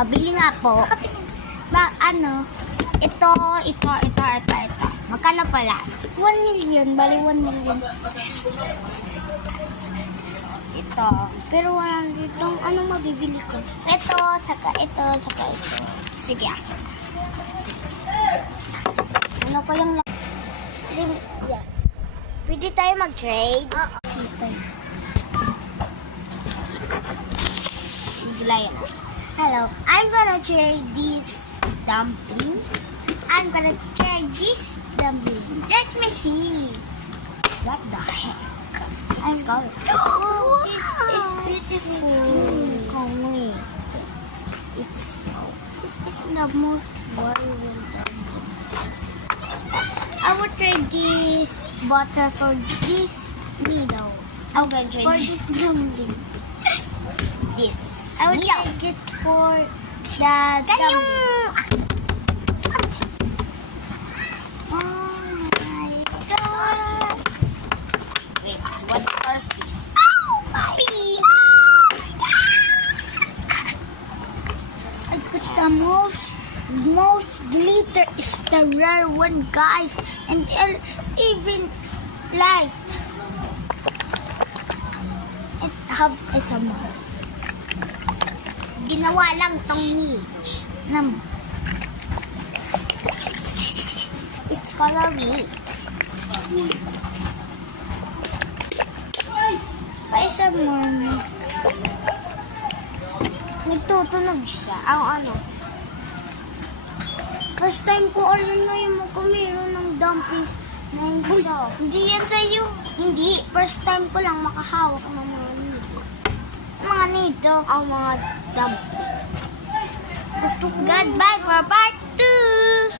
Mabili nga po. Ito. Magkano pala? 1 million. Bali 1 million. Ito. Pero wala dito. Anong mabibili ko? Ito. Sige. Ano ko yung... Yan. Pwede tayo mag-trade? Oo. Ito. Bigla yan. Hello. I'm gonna trade this dumpling. I'm gonna trade this dumpling. Let me see. What the heck? Let's go. Oh, This is beautiful. It's this is the most violent. I would trade this butter for this needle. I'm gonna trade For this dumpling. this. I would needle. take it for the Can Oh my god. Wait, what is this? Puppy. I got the most glitter is the rare one, guys, and even light. It have some Ginawa lang tong ni. It's color me. pa isa more. Nagtutunog siya. Ano? First time ko order ngayon mo kumiro ng dumplings na hindi sa. Hindi yan sa'yo. Hindi. First time ko lang makahawak ng mga nito. Mga nito. Ang mga dumpling. Gusto ko. Goodbye for part